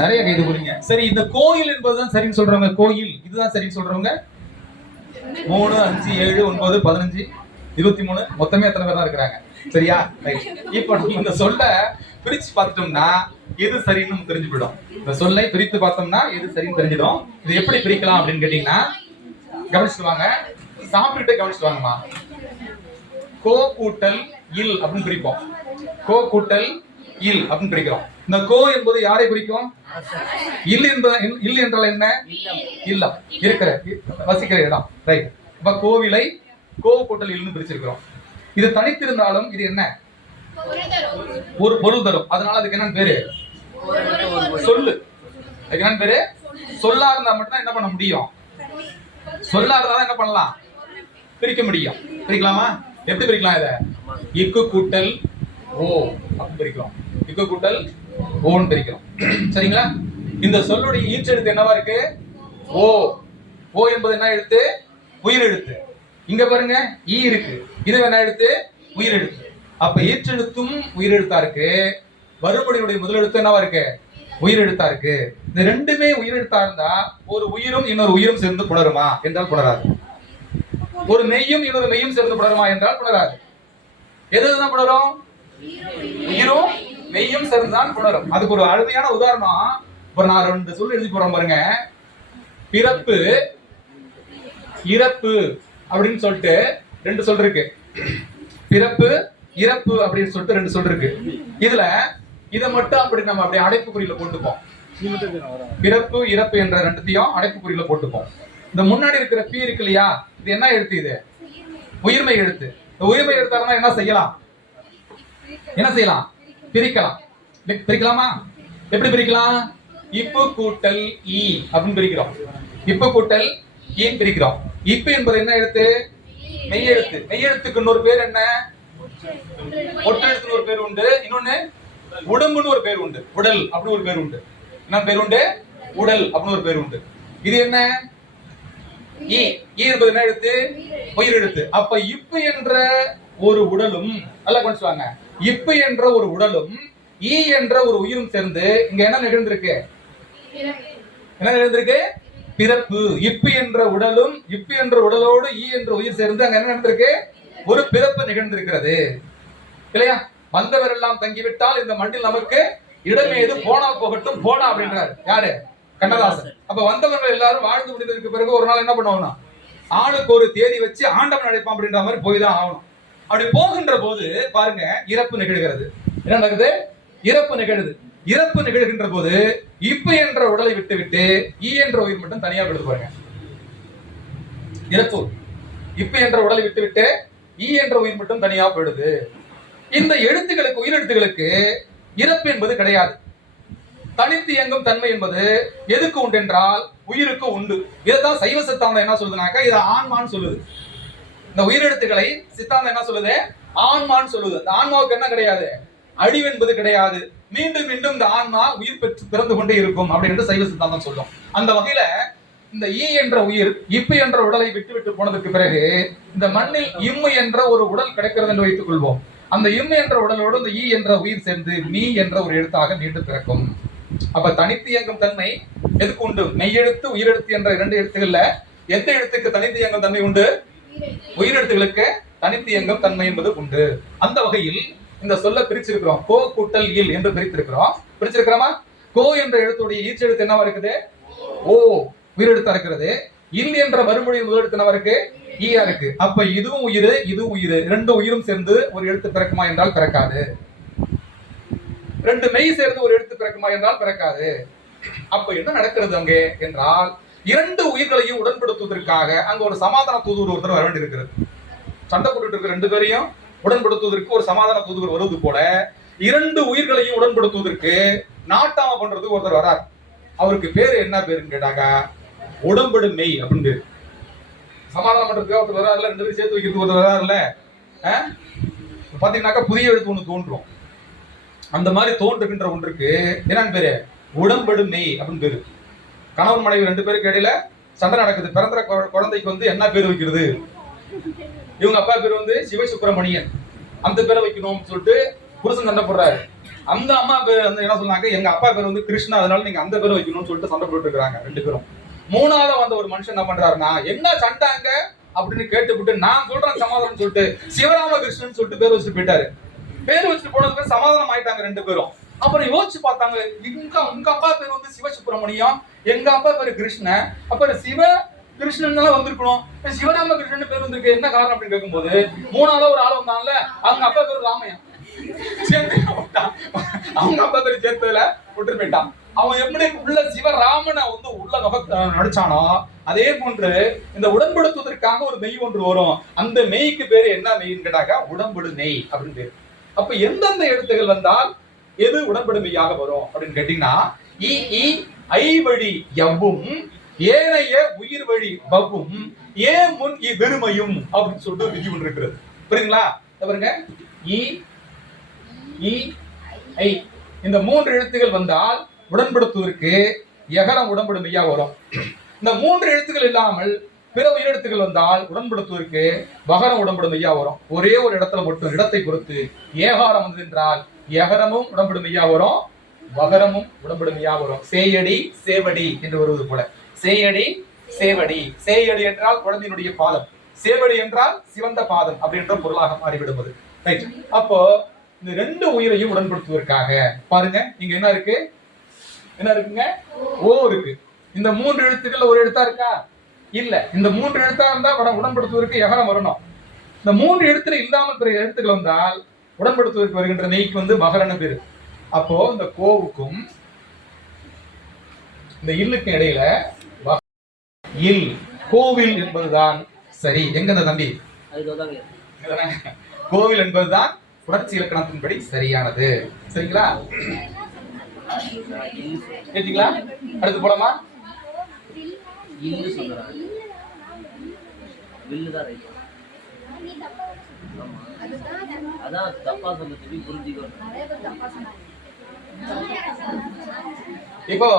நிறைய கைது போறீங்க சரி இந்த கோயில் என்பதுதான் சரின்னு சொல்றவங்க கோயில். இதுதான் சரின்னு சொல்றவங்க. மூணு அஞ்சு ஏழு ஒன்பது பதினஞ்சு இருபத்தி மூணு மொத்தமே எத்தனை பேர் தான் இருக்கிறாங்க? சரியா? ரைட். இப்போ நம்ம இந்த சொல்ல பிரிச்சு பார்த்துட்டோம்னா எது சரின்னு தெரிஞ்சு போயிடும் இந்த சொல்லை பிரித்து பார்த்தோம்னா எது சரின்னு தெரிஞ்சிடும் இது எப்படி பிரிக்கலாம் அப்படின்னு கேட்டீங்கன்னா கவனிச்சுட்டு வாங்க சாப்பிட்டுட்டு கவனிச்சுட்டு வாங்கம்மா கோ கூட்டல் இல் அப்படின்னு பிரிப்போம். கோ கூட்டல் இல் அப்படின்னு படிக்கிறோம் இந்த கோ என்பது யாரை குறிக்கும்? இல் என்பது இல்- என்றால் என்ன? இல்லம். இருக்கிற வசிக்கிற இடம். ரைட் இப்ப கோவிலை கோ கூட்டல் இல்னு பிரிச்சிருக்கிறோம். இது தனித்திருந்தாலும் இது என்ன? ஒரு பொருள் தரும் அதனால அதுக்கு என்னன்னு பேரு? சொல்லு. அதுக்கு என்னன்னு பேரு? சொல்லா இருந்தா மட்டும் என்ன பண்ண முடியும்? சொல்லா இருந்தா தான் என்ன பண்ணலாம்? பிரிக்க முடியும். பிரிக்கலாமா? எப்படி பிரிக்கலாம் இத? இக்கு கூட்டல் ஓ அப்படி பிரிக்கலாம் இக்கு கூட்டல் ஓன்னு பிரிக்கிறோம் சரிங்களா? இந்த சொல்லுடைய ஈற்றெழுத்து என்னவா இருக்கு? ஓ. ஓ என்பது என்ன எழுத்து? உயிர் எழுத்து இங்க பாருங்க ஈ இருக்கு. இது என்ன எழுத்து? உயிர் எழுத்து அப்ப ஈற்றெழுத்தும் உயிர் எழுத்தா இருக்கு. வறுமொழியுடைய முதல் எழுத்து என்னவா இருக்கு? உயிர் எழுத்தா இருக்கு. இந்த ரெண்டுமே உயிர் எழுத்தா இருந்தா ஒரு உயிரும் இன்னொரு உயிரும் சேர்ந்து புணருமா? என்றால் புணராது. ஒரு மெய்யும் இன்னொரு மெய்யும் சேர்ந்து புணருமா? என்றால் புணராது. எது தான் புணரும்? உயிரும் மெய்யும் சேர்ந்துதான் புணரும். அதுக்கு ஒரு அழுமையான உதாரணம். இப்ப நான் ரெண்டு சொல் எழுதி போறோம் பாருங்க. பிறப்பு இறப்பு அப்படின்னு சொல்லிட்டு ரெண்டு சொல் இருக்கு. பிறப்பு இறப்பு அப்படின்னு சொல்லிட்டு ரெண்டு சொல் இருக்கு. இதுல இதை மட்டும் அப்படி நம்ம அப்படியே அடைப்புக்குறியில போட்டுப்போம். பிறப்பு இறப்பு என்ற ரெண்டுத்தையும் அடைப்புக்குறியில போட்டுப்போம். இந்த முன்னாடி இருக்கிற பி இருக்கு இல்லையா? இது என்ன எழுத்து இது? உயிர்மை எழுத்து. இந்த உயிர்மை எழுத்தாருன்னா என்ன செய்யலாம்? என்ன செய்யலாம்? பிரிக்கலாம். பிரிக்கலாமா? எப்படி பிரிக்கலாம்? இப்பு கூட்டல் இ அப்படின்னு பிரிக்கிறோம். இப்பு கூட்டல் ஈன்னு பிரிக்கிறோம். இப்பு என்பது என்ன எழுத்து? மெய்யெழுத்து. மெய்யெழுத்துக்கு இன்னொரு பேர் என்ன? ஒற்றெழுத்துன்னு ஒரு பேர் உண்டு. இன்னொன்னு உடம்புன்னு ஒரு பேர் உண்டு. உடல் அப்படின்னு ஒரு பேர் உண்டு. என்ன பேர் உண்டு? உடல் அப்படின்னு ஒரு பேர் உண்டு. இது என்ன? ஈ. ஈ என்பது என்ன எழுத்து? உயிர் எழுத்து அப்ப இப்பு என்ற ஒரு உடலும் நல்லா கொஞ்சுவாங்க இப்பு என்ற ஒரு உடலும் ஈ என்ற ஒரு உயிரும் சேர்ந்து இங்க என்ன நிகழ்ந்திருக்கு? என்ன நிகழ்ந்திருக்கு? பிறப்பு. இப்பு என்ற உடலும் இப்பு என்ற உடலோடு ஈ என்ற உயிர் சேர்ந்து அங்க என்ன நடந்திருக்கு? ஒரு பிறப்பு நிகழ்ந்திருக்கிறது. இல்லையா? வந்தவர் எல்லாம் தங்கிவிட்டால் இந்த மண்ணில் நமக்கு இடமேது போனா போகட்டும் போனா அப்படின்றாரு. யாரு? கண்ணதாசன். அப்ப வந்தவர்கள் எல்லாரும் வாழ்ந்து முடிந்ததுக்கு பிறகு ஒரு நாள் என்ன பண்ணுவாங்கன்னா ஆளுக்கு ஒரு தேதி வச்சு ஆண்டவன் அழைப்பான் அப்படின்ற மாதிரி போய் தான் ஆகணும். அப்படி போகின்ற போது பாருங்க இறப்பு நிகழ்கிறது. என்ன நடக்குது? இறப்பு நிகழுது. இறப்பு நிகழ்கின்ற போது இப்பு என்ற உடலை விட்டு விட்டு ஈ என்ற உயிர் மட்டும் தனியா விடுது பாருங்க. இறப்பு. இப்பு என்ற உடலை விட்டு விட்டு ஈ என்ற உயிர் மட்டும் தனியா போயிடுது இந்த எழுத்துக்களுக்கு உயிரெழுத்துகளுக்கு இறப்பு என்பது கிடையாது. தனித்து இயங்கும் தன்மை என்பது எதுக்கு உண்டு என்றால் உயிருக்கு உண்டு. இதைத்தான் சைவ சித்தாந்தம் என்ன சொல்லுதுனாக்கா இதை ஆன்மான்னு சொல்லுது. இந்த உயிரெழுத்துக்களை சித்தாந்தம் என்ன சொல்லுது? ஆன்மான்னு சொல்லுது. இந்த ஆன்மாவுக்கு என்ன கிடையாது? அழிவு என்பது கிடையாது. மீண்டும் மீண்டும் இந்த ஆன்மா உயிர் பெற்று பிறந்து கொண்டே இருக்கும் அப்படின்னு சைவ சித்தாந்தம் சொல்லும். அந்த வகையில இந்த ஈ என்ற உயிர் இப்பு என்ற உடலை விட்டு விட்டு போனதுக்கு பிறகு இந்த மண்ணில் இம்மு என்ற ஒரு உடல் கிடைக்கிறது என்று வைத்துக் கொள்வோம். அந்த இம்மு என்ற உடலோடு இந்த ஈ என்ற உயிர் சேர்ந்து மீ என்ற ஒரு எழுத்தாக மீண்டும் பிறக்கும். அப்ப தனித்து இயங்கும் தன்மை எதுக்கு உண்டு? மெய்யெழுத்து உயிரெழுத்து என்ற இரண்டு எழுத்துக்கள்ல எந்த எழுத்துக்கு தனித்து இயங்கும் தன்மை உண்டு? உயிரெழுத்துகளுக்கு தனித்து இயங்கும் தன்மை என்பது உண்டு. அந்த வகையில் இந்த சொல்ல பிரிச்சிருக்கிறோம். கோ கூட்டல் இல் என்று பிரித்திருக்கிறோம். பிரிச்சிருக்கிறோமா? கோ என்ற எழுத்துடைய ஈச்செழுத்து என்னவா இருக்குது? ஓ உயிரெழுத்தா இருக்கிறது. இல் என்ற மறுமொழி முதலெழுத்து என்னவா இருக்கு? ஈயா இருக்கு. அப்ப இதுவும் உயிர் இதுவும் உயிர். ரெண்டு உயிரும் சேர்ந்து ஒரு எழுத்து பிறக்குமா என்றால் பிறக்காது. ரெண்டு மெய் சேர்ந்து ஒரு எழுத்து பிறக்குமா என்றால் பிறக்காது. அப்ப என்ன நடக்கிறது அங்கே? என்றால் இரண்டு உயிர்களையும் உடன்படுத்துவதற்காக அங்க ஒரு சமாதான தூதுவர் ஒருத்தர் வர வேண்டியிருக்கிறது. சண்டை போட்டுட்டு இருக்கிற ரெண்டு பேரையும் உடன்படுத்துவதற்கு ஒரு சமாதான தூதுவர் வருவது போல இரண்டு உயிர்களையும் உடன்படுத்துவதற்கு நாட்டாம பண்றதுக்கு ஒருத்தர் வரார். அவருக்கு பேர் என்ன பேருன்னு கேட்டாங்க உடம்படு மெய் அப்படின்னு சமாதானம் பண்றதுக்கு ஒருத்தர் வராருல ரெண்டு பேரும் சேர்த்து வைக்கிறதுக்கு ஒருத்தர் வராருல்ல? ஆ? பாத்தீங்கன்னாக்கா புதிய எழுத்து ஒண்ணு தோன்றும். அந்த மாதிரி தோன்றுகின்ற ஒன்றுக்கு என்னன்னு பேரு? உடம்படு மெய் அப்படின்னு பேரு. கணவன் மனைவி ரெண்டு பேருக்கு இடையில சண்டை நடக்குது. பிறந்த குழ- குழந்தைக்கு வந்து என்ன பேர் வைக்கிறது? இவங்க அப்பா பேர் வந்து சிவசுப்பிரமணியன். அந்த பேரை வைக்கணும்னு சொல்லிட்டு புருஷன் சண்டை போடுறாரு. அந்த அம்மா பேர் வந்து என்ன சொன்னாங்க? எங்க அப்பா பேர் வந்து கிருஷ்ணா அதனால நீங்க அந்த பேர் வைக்கணும்னு சொல்லிட்டு சண்டை போட்டு ரெண்டு பேரும். மூணாவது வந்த ஒரு மனுஷன் என்ன பண்றாருன்னா என்ன சண்டாங்க அப்படின்னு கேட்டுவிட்டு நான் சொல்றேன் சமாதானம் சொல்லிட்டு சிவராமகிருஷ்ணன் சொல்லிட்டு பேர் வச்சுட்டு போயிட்டாரு. பேர் வச்சுட்டு போனதுக்கு சமாதானம் ஆயிட்டாங்க ரெண்டு பேரும். அப்புறம் யோசிச்சு பார்த்தாங்க இங்க உங்க அப்பா பேர் வந்து சிவசுப்பிரமணியம் எங்க அப்பா பேரு கிருஷ்ணன் அப்புறம் சிவ கிருஷ்ணன் தான் வந்திருக்கணும் சிவராம கிருஷ்ணன் பேர் வந்திருக்கு. என்ன காரணம் அப்படின்னு கேட்கும்போது மூணாவது ஒரு ஆள் வந்தான்ல அவங்க அப்பா பேர் ராமையா. சேர்த்து அவங்க அப்பா பேர் சேர்த்ததுல விட்டு போயிட்டான். அவன் எப்படி உள்ள சிவராமனை வந்து உள்ள நுக நடிச்சானோ அதே போன்று இந்த உடன்படுத்துவதற்காக ஒரு மெய் ஒன்று வரும். அந்த மெய்க்கு பேரு என்ன மெய்ன்னு கேட்டாக்க உடம்புடு நெய் அப்படின்னு பேரு. அப்ப எந்தெந்த எழுத்துகள் வந்தால் எது உடன்படுமையாக வரும் அப்படின்னு கேட்டீங்கன்னா இ இ ஐ வழி எவ்வும் ஏனைய உயிர் வழி பவ்வும் ஏ முன் இ வெறுமையும் அப்படின்னு சொல்லிட்டு விதி ஒன்று இருக்கிறது புரியுங்களா பாருங்க. இ இ ஐ. இந்த மூன்று எழுத்துகள் வந்தால் உடன்படுத்துவதற்கு எகரம் உடன்படுமையாக வரும். இந்த மூன்று எழுத்துக்கள் இல்லாமல் பிற உயிரெழுத்துக்கள் வந்தால் உடன்படுத்துவதற்கு வகரம் உடன்படும் ஐயா வரும். ஒரே ஒரு இடத்துல மட்டும் இடத்தை பொறுத்து ஏகாரம் வந்தது என்றால் எகரமும் உடன்படும் ஐயா வரும். வகரமும் உடன்படும் ஐயா வரும். சேயடி சேவடி என்று வருவது போல. சேயடி சேவடி. சேயடி என்றால் குழந்தையினுடைய பாதம். சேவடி என்றால் சிவந்த பாதம் அப்படின்ற பொருளாக மாறிவிடுவது. ரைட் அப்போ இந்த ரெண்டு உயிரையும் உடன்படுத்துவதற்காக பாருங்க இங்க என்ன இருக்கு? என்ன இருக்குங்க? ஓ இருக்கு. இந்த மூன்று எழுத்துக்கள்ல ஒரு எழுத்தா இருக்கா? இல்ல. இந்த மூன்று எழுத்தா இருந்தா உடன் உடன்படுத்துவதற்கு எகரம் வரணும். இந்த மூன்று எழுத்துல இல்லாமல் பிற எழுத்துக்கள் வந்தால் உடன்படுத்துவதற்கு வருகின்ற நெய்க்கு வந்து மகரன்னு பேரு அப்போ இந்த கோவுக்கும் இந்த இல்லுக்கும் இடையில இல் கோவில் என்பதுதான் சரி. எங்க இந்த தம்பி? கோவில் என்பதுதான் புணர்ச்சி இலக்கணத்தின்படி சரியானது. சரிங்களா? அடுத்து போலாமா? இல்லு சொல்றாங்க வில்லு தான் ரைட் ஆமா அதான் தப்பா சொல்ல சொல்லி புரிஞ்சுக்கணும் இப்போ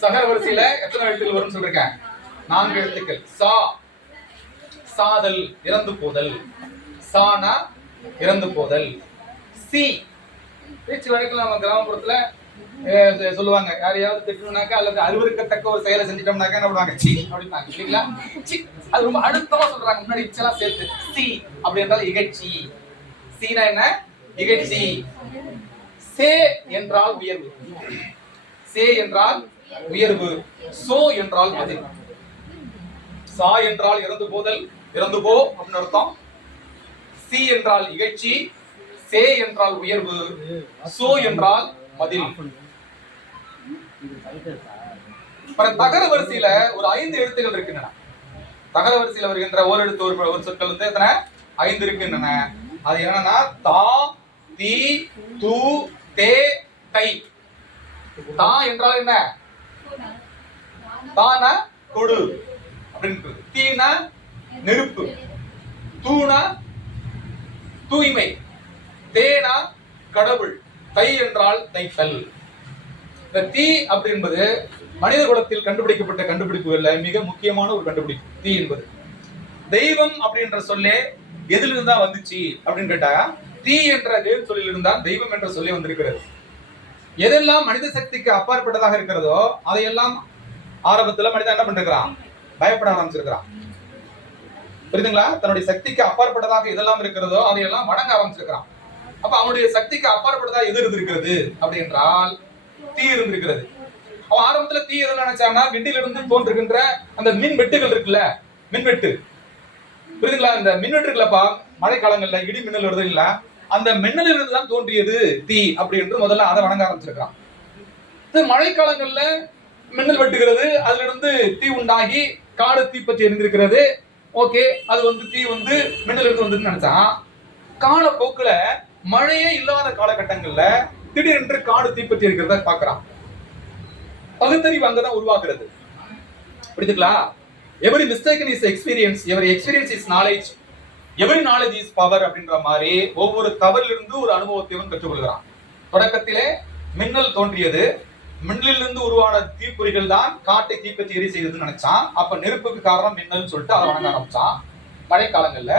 சகர வரிசையில எத்தனை எழுத்துக்கள் வரும்னு சொல்லிருக்கேன்? நான்கு எழுத்துக்கள். சா சாதல் இறந்து போதல். சானா இறந்து போதல். சி. பேச்சு வழக்கில் நம்ம கிராமப்புறத்துல சொல்லுவாங்க. யாரையாவது திட்டணும்னாக்கா அல்லது அருவருக்கத்தக்க ஒரு செயலை செஞ்சிட்டோம்னாக்கா என்ன பண்ணுவாங்க? சி அப்படின்னாங்க இல்லைங்களா? சி அது ரொம்ப அழுத்தமா சொல்றாங்க. முன்னாடி இச்செல்லாம் சேர்த்து. சி அப்படி என்றால் இகழ்ச்சி. சீனா என்ன? இகழ்ச்சி. சே என்றால் உயர்வு. சே என்றால் உயர்வு. சோ என்றால் பதில். சா என்றால் இறந்து போதல். இறந்து போ அப்படின்னு அர்த்தம். சி என்றால் இகழ்ச்சி. சே என்றால் உயர்வு. சோ என்றால் பதில் இது ரைட்டர் சார் அப்புறம் தகர வரிசையில ஒரு ஐந்து எழுத்துக்கள் இருக்கின்றன. தகர வரிசையில வருகின்ற ஒரு எழுத்து ஒரு ஒரு சொற்கள் வந்து எத்தனை? ஐந்து இருக்கின்றன. அது என்னன்னா தா தி து தே தை. தா என்றால் என்ன? தான கொடு அப்படின்றது தீன நெருப்பு. தூண தூய்மை. தேனா கடவுள். தை என்றால் தைத்தல். இந்த தீ அப்படி என்பது மனித குலத்தில் கண்டுபிடிக்கப்பட்ட கண்டுபிடிப்புகள்ல மிக முக்கியமான ஒரு கண்டுபிடிப்பு தீ என்பது. தெய்வம் அப்படின்ற சொல்லே எதிலிருந்து இருந்தா வந்துச்சு அப்படின்னு கேட்டா தீ என்ற வேறு சொல்லில் இருந்தா தெய்வம் என்ற சொல்லி வந்திருக்கிறது. எதெல்லாம் மனித சக்திக்கு அப்பாற்பட்டதாக இருக்கிறதோ அதையெல்லாம் ஆரம்பத்துல மனிதன் என்ன பண்ணிருக்கிறான்? பயப்பட ஆரம்பிச்சிருக்கிறான். புரியுதுங்களா? தன்னுடைய சக்திக்கு அப்பாற்பட்டதாக எதெல்லாம் இருக்கிறதோ அதையெல்லாம் வணங்க ஆரம்பிச்சிருக்கிறான். அப்ப அவனுடைய சக்திக்கு அப்பாற்பட்டதா எது இருந்திருக்கிறது? அப்படி என்றால் தீ இருந்திருக்கிறது. அவன் ஆரம்பத்துல தீ எதுன்னு நினைச்சான்னா விண்டிலிருந்து தோன்றுகின்ற அந்த மின் வெட்டுகள் இருக்குல்ல மின்வெட்டு புரியுதுங்களா? இந்த மின்வெட்டு இருக்குல்லப்பா மழைக்காலங்கள்ல இடி மின்னல் வருது இல்ல அந்த மின்னலில் இருந்து தான் தோன்றியது தீ அப்படின்னு முதல்ல அதை வணங்க ஆரம்பிச்சிருக்கான் இது மழைக்காலங்கள்ல மின்னல் வெட்டுகிறது அதுல இருந்து தீ உண்டாகி காடு தீப்பற்றி எரிந்திருக்கிறது. ஓகே அது வந்து தீ வந்து மின்னல் இருந்து வந்துன்னு நினைச்சான். காலப்போக்குல மழையே இல்லாத காலகட்டங்கள்ல திடீரென்று காடு தீப்பற்றி இருக்கிறத பாக்குறான் பகுத்தறிவு அங்கதான் உருவாகிறது. புரியுதுங்களா every mistake is experience every experience is knowledge every knowledge is power அப்படின்ற மாதிரி ஒவ்வொரு தவறிலிருந்து ஒரு அனுபவத்தையும் கற்றுக்கொள்கிறான். தொடக்கத்திலே மின்னல் தோன்றியது. மின்னலிலிருந்து உருவான தீப்பொறிகள் தான் காட்டை தீப்பற்றி எரி செய்ததுன்னு நினைச்சான். அப்ப நெருப்புக்கு காரணம் மின்னல் சொல்லிட்டு அதை வணங்க ஆரம்பிச்சான். மழைக்காலங்கள்ல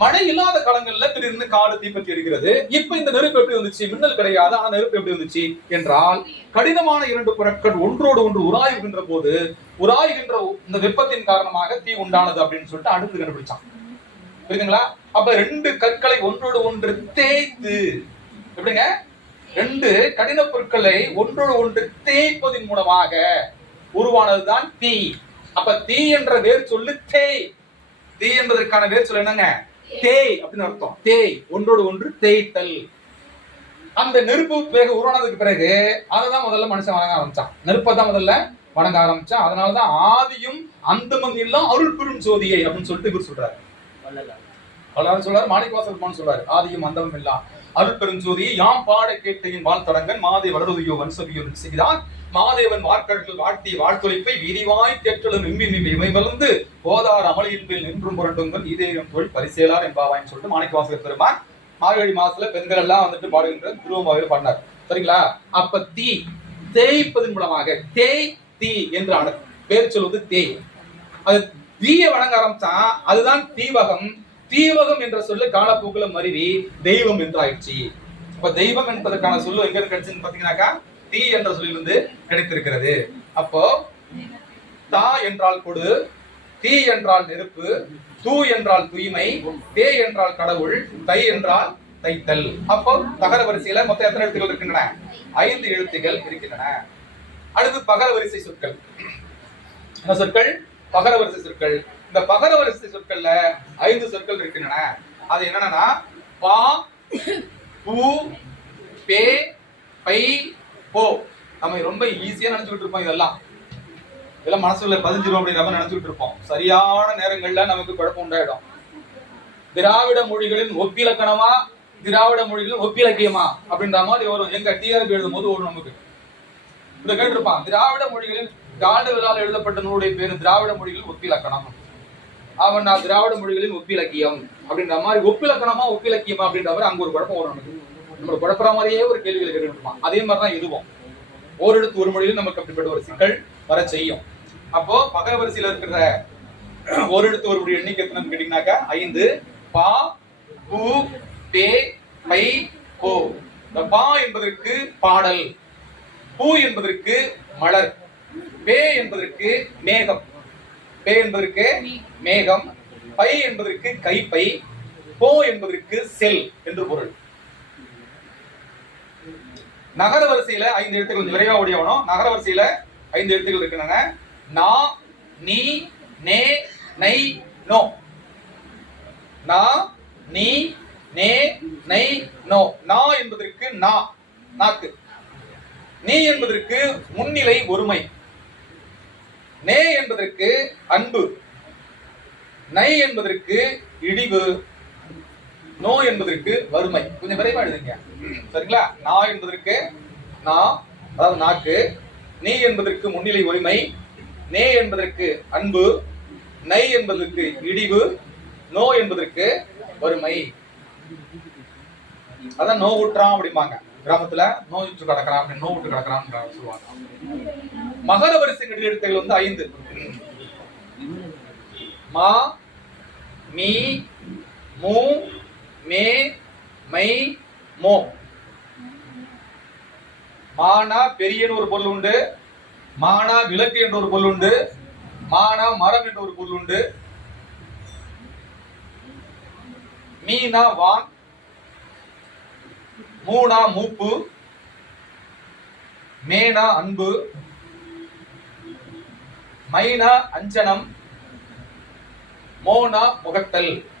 மழை இல்லாத காலங்கள்ல திடீர்னு காடு தீப்பற்றி இருக்கிறது இப்ப இந்த நெருப்பு எப்படி வந்துச்சு? மின்னல் கிடையாது. ஆனா நெருப்பு எப்படி வந்துச்சு? என்றால் கடினமான இரண்டு பொருட்கள் ஒன்றோடு ஒன்று உராய்கின்ற போது உராய்கின்ற இந்த வெப்பத்தின் காரணமாக தீ உண்டானது அப்படின்னு சொல்லிட்டு அடுத்து கண்டுபிடிச்சான். புரியுதுங்களா? அப்ப ரெண்டு கற்களை ஒன்றோடு ஒன்று தேய்த்து எப்படிங்க? ரெண்டு கடின பொருட்களை ஒன்றோடு ஒன்று தேய்ப்பதன் மூலமாக உருவானதுதான் தீ. அப்ப தீ என்ற வேர் சொல்லு தேய் தீ என்பதற்கான வேர் சொல்லு என்னங்க? தேய் அப்படின்னு அர்த்தம். தேய் ஒன்றோடு ஒன்று தேய்த்தல். அந்த நெருப்பு பிறகு உருவானதுக்கு பிறகு அததான் முதல்ல மனுஷன் வணங்க ஆரம்பிச்சான். நெருப்பை தான் முதல்ல வணங்க ஆரம்பிச்சான். அதனாலதான் ஆதியும் அந்தமும் எல்லாம் அருள் பெரும் சோதியை அப்படின்னு சொல்லிட்டு இவர் சொல்றாரு. வள்ளலார் சொல்றாரு மாணிக்கவாசல் சொல்றாரு ஆதியும் அந்தமும் எல்லாம் அருள் பெருஞ்சோதியை யாம் பாட கேட்டையின் வாழ்த்தடங்கன் மாதே வளருதையோ வன்சவியோ செய்தான் மாதேவன் வார்க்கடல் வாழ்த்தி வாழ்த்துழைப்பை விரிவாய் கேட்டலும் நிம்பி நிம்பி இமை வளர்ந்து போதார் அமளியின்பில் நின்றும் புரண்டுங்கள் இதேயம் தொழில் பரிசேலார் என்பாவாய்ன்னு சொல்லிட்டு மாணிக்கவாசகர் பெருமான் மார்கழி மாசத்துல பெண்கள் எல்லாம் வந்துட்டு பாடுகின்ற துருவமாவே பண்ணார் சரிங்களா? அப்ப தீ தேய்ப்பதன் மூலமாக தேய் தீ என்று அணு பேர் சொல்வது தேய் அது தீய வணங்க ஆரம்பிச்சா அதுதான் தீவகம். தீவகம் என்ற சொல்லு காலப்போக்கில் மருவி தெய்வம் என்றாயிடுச்சு இப்ப தெய்வம் என்பதற்கான சொல்லு எங்க கிடைச்சுன்னு பாத்தீங்கன்னாக்கா தீ என்ற சொல்லிலிருந்து கிடைத்திருக்கிறது. அப்போ தா என்றால் கொடு தீ என்றால் நெருப்பு தூ என்றால் தூய்மை தே என்றால் கடவுள் தை என்றால் தைத்தல். அப்போ தகர வரிசையில மொத்தம் எத்தனை எழுத்துக்கள் இருக்கின்றன? ஐந்து எழுத்துக்கள் இருக்கின்றன. அடுத்து பகர வரிசை சொற்கள். என்ன சொற்கள்? பகர வரிசை சொற்கள். இந்த பகர வரிசை சொற்கள்ல ஐந்து சொற்கள் இருக்கின்றன. அது என்னன்னா பா பூ பே பை போ. நம்ம ரொம்ப ஈஸியாக நினச்சிக்கிட்டு இருப்போம் இதெல்லாம். இதெல்லாம் மனசுல பதிஞ்சிரும் அப்படிங்கிற மாதிரி நினச்சிக்கிட்டு இருப்போம். சரியான நேரங்கள்ல நமக்கு குழப்பம் உண்டாயிடும். திராவிட மொழிகளின் ஒப்பிலக்கணமா? திராவிட மொழிகளின் ஒப்பிலக்கியமா? அப்படின்ற மாதிரி வரும். எங்க டிஆர்பி எழுதும் போது வரும் நமக்கு. இத கேட்டிருப்பான். திராவிட மொழிகளில் காண்டுகளால் எழுதப்பட்ட நூலுடைய பேர் திராவிட மொழிகளில் ஒப்பிலக்கணம். அவன் நான் திராவிட மொழிகளின் ஒப்பிலக்கியம். அப்படின்ற மாதிரி ஒப்பிலக்கணமா ஒப்பிலக்கியமா அப்படின்ற மாதிரி அங்க ஒரு குழப்பம் வரும் நமக்கு. நம்ம குழப்பற மாதிரியே ஒரு கேள்விகளை கேட்டுருப்பான் அதே மாதிரி தான் இதுவும் ஓரிடத்து ஒரு மொழியில் நமக்கு அப்படிப்பட்ட ஒரு சிக்கல் வர செய்யும். அப்போ பகர வரிசையில் இருக்கிற ஒரு இடத்து ஒரு மொழி எண்ணிக்கை எத்தனைன்னு கேட்டீங்கன்னாக்கா ஐந்து. பா பூ பே பை போ இந்த பா என்பதற்கு பாடல். பூ என்பதற்கு மலர். பே என்பதற்கு மேகம். பே என்பதற்கு மேகம். பை என்பதற்கு கைப்பை. போ என்பதற்கு செல் என்று பொருள். நகர வரிசையில ஐந்து எழுத்துக்கள் கொஞ்சம் விரைவாக ஓடியவனும் நகர வரிசையில ஐந்து எழுத்துக்கள் இருக்கின்றன நா நீ நே நை நோ. நா நீ நே நை நோ. நா என்பதற்கு நா நாக்கு. நீ என்பதற்கு முன்னிலை ஒருமை. நே என்பதற்கு அன்பு. நை என்பதற்கு இடிவு நோ என்பதற்கு வறுமை. கொஞ்சம் விரைவா எழுதுங்க. சரிங்களா? நா என்பதற்கு நா அதாவது நாக்கு. நீ என்பதற்கு முன்னிலை உரிமை நே என்பதற்கு அன்பு. நை என்பதற்கு இடிவு. நோ என்பதற்கு வறுமை. அதான் நோ ஊற்றான் அப்படிம்பாங்க. கிராமத்துல நோய் விட்டு கிடக்கிறான் அப்படின்னு நோ விட்டு கிடக்கிறான்னு சொல்லுவாங்க. மகர வரிசை நெடுஎழுத்துகள் வந்து ஐந்து. மா மீ மூ மே மை மோ. மானா பெரியன்னு ஒரு பொருள் உண்டு. மானா விளக்கு என்ற ஒரு பொருள் உண்டு. மானா மரம் என்ற ஒரு பொருள் உண்டு. மீனா வான். மூணா மூப்பு. மேனா அன்பு. மைனா அஞ்சனம். மோனா முகத்தல்.